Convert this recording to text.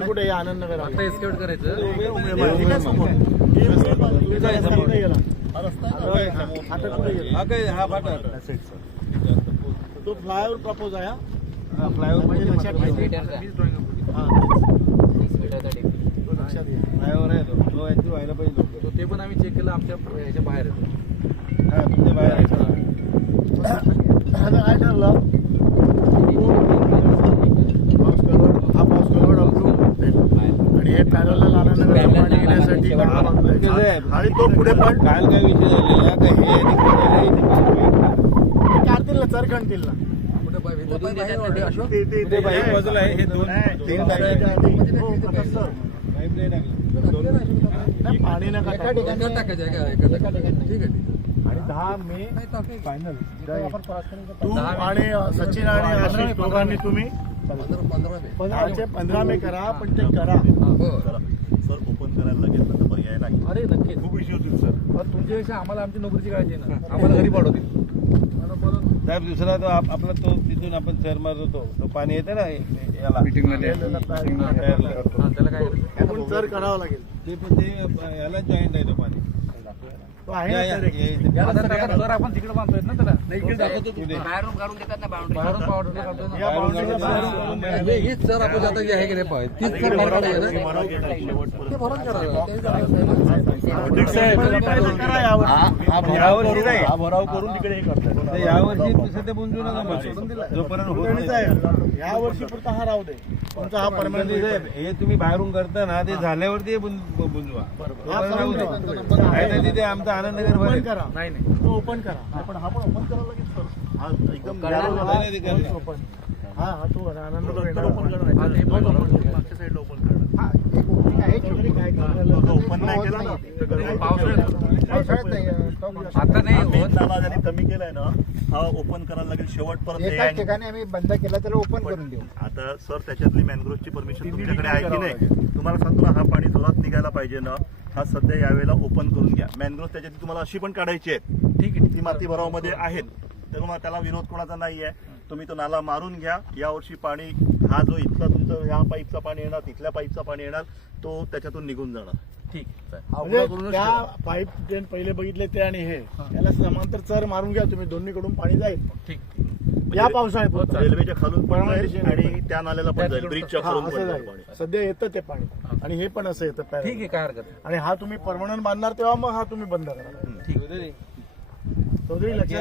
कुठे आनंद नगर आता एस्केट करायचं तो फ्लायओव्हर प्रपोज आहे फ्लायओव्हर लक्षात फ्लायओव्हर आहे तो व्हायला पाहिजे ते पण आम्ही चेक केलं आमच्या ह्याच्या बाहेर येतो तुमच्या बाहेर आहे काय ठरलं हा पाऊस कलवड आणि हे पॅरलला लालनगर पाणी घेण्यासाठी आणि तो पुढे पण काल काय विषय झालेला का हे काढतील ना चरखणतील ना बाजूला आहे हे दोन तीन पाणी नका टाकायचं ठीक आहे आणि 10 मे फायनल तू आणि सचिन आणि आशिष दोघांनी तुम्ही 15 मे करा पण ते करा सर ओपन करायला लागेल ना पर्याय नाही अरे नक्की खूप इश्यू होतील सर तुमच्यापेक्षा आम्हाला आमची नोकरीची काळजी आहे ना आम्हाला घरी पाठवतील साहेब दुसरा तो आपला तो तिथून आपण चर मारतो तो पाणी येते ना याला त्याला काय चर करावं लागेल ते पण ते याला जॉईंट आहे तो पाणी आपण तिकडे बांधतोय ना त्याला बाहेरून काढून देतात ना हीच सर आपण आता जे आहे की नाही भराव करून तिकडे हे करतात यावर्षी ते बुंजू नका जोपर्यंत या वर्षी पुरता हा राहू दे तुमचा हा परमनंट हे तुम्ही बाहेरून करता ना ते झाल्यावरती बुंजवा तिथे आमचा आनंदनगर ओपन करा नाही तो ओपन करा पण हा पण ओपन करावा लागेल सर हा एकदम ओपन हा तो आनंदनगर ओपन करणार मागच्या साईडला ओपन करणार ओपन नाही केला ना आता नाही कमी केलाय ना हा ओपन करायला लागेल शेवटपर्यंत एका ठिकाणी आम्ही बंद केला त्याला ओपन करून देऊ आता सर त्याच्यातली मॅनग्रोव्हची परमिशन तुमच्याकडे आहे की नाही तुम्हाला सांगतो ना हा पाणी जोरात निघायला पाहिजे ना हा सध्या यावेळेला ओपन करून घ्या मॅनग्रोव्ह त्याच्यात तुम्हाला अशी पण काढायची आहेत ठीक आहे ती माती भरावामध्ये आहेत तर त्याला विरोध कोणाचा नाही आहे तुम्ही तो नाला मारून घ्या यावर्षी पाणी हा जो इथला तुमचा ह्या पाईपचा पाणी येणार तिथल्या पाईपचा पाणी येणार तो त्याच्यातून निघून जाणार ठीक त्या पाईप ट्रेन पहिले बघितले ते आणि हे याला समांतर चर मारून घ्या तुम्ही दोन्हीकडून पाणी जाईल ठीक या पावसाळ्यात रेल्वेच्या खालून पण आणि त्या नाल्याला पण जाईल ब्रिजच्या खालून सध्या येतं ते पाणी आणि हे पण असं येतं ठीक आहे काय हरकत आणि हा तुम्ही परमनंट बांधणार तेव्हा मग हा तुम्ही बंद करा ठीक चौधरी लक्षात